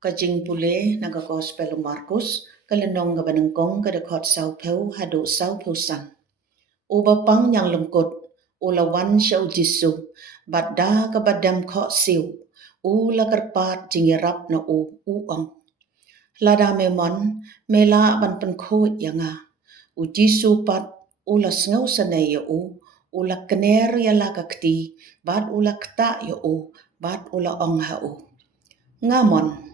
Kajing pule naga gospel Markus kalenong ga banengkong kada khot sau peu hadu sau peu san. Uba pang yang lengkut ulawan syau jisu badda ka badam kho siu ula karpat jingirap na uang. Lada memon mela ban penkho yanga. Jisu pat ula snau sanay ya ula kener ya lakakti bad ula kta ya bad ula ong ha Ngamon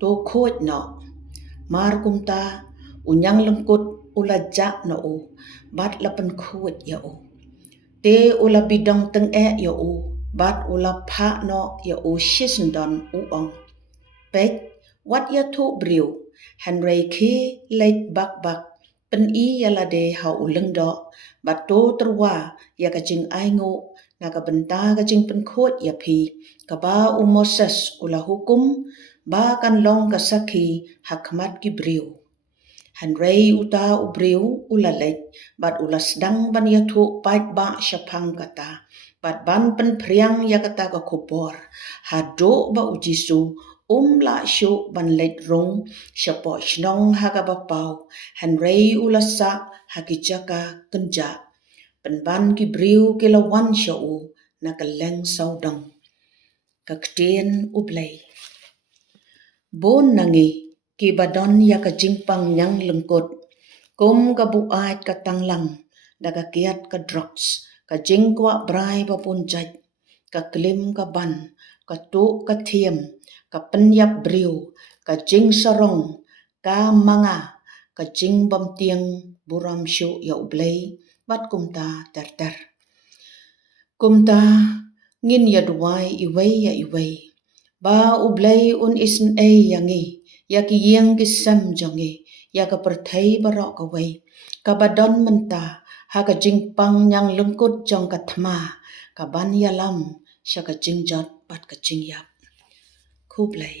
to khoj no mar kumta unyang lengkut ula jak no bat lapan khoj ya te ula bidang teng ya bat ula pha no ya shisndon uong pek wat ya thu briu hanrei khi leit bak pen ya lade ha uleng do bat to terwa ya kajing aingo na ka benta kajing pen khoj ya phi ka ba Moses ula hukum ba kan long ka sakhi hakmat ki briu. Hanrei uta ubriu ula lek bat ula sedang ban ya thu pait ba syapang kata bat ban pen priang ya kata ka kubor hado ba ujisu la syu ban lek rong syapo shnong ha ka bapau hanrei ula sa hakijaka kenja pen ban ki briu ke lawan syau na ka leng saudang ka ktien ublei. Bon nangi ki badon ya ka jingpang nyang lengkut kum ka buait ka tanglang da ka kiat ka drugs ka jingkwa brai pa pun jaj ka klim ka ban ka tu ka thiem ka penyap briu ka jing sarong ka manga ka jing bam tiang buram syu ya ublei bat kumta ter kumta ngin ya duai iwei ba ublei un isn yangi ya ki yeng ki sam jangi ya ka perthai barok ka wei ka badon menta ha ka jingpang nyang lengkut jong ka thma ka ban ya lam sya ka jingjot pat ka jingyap khublei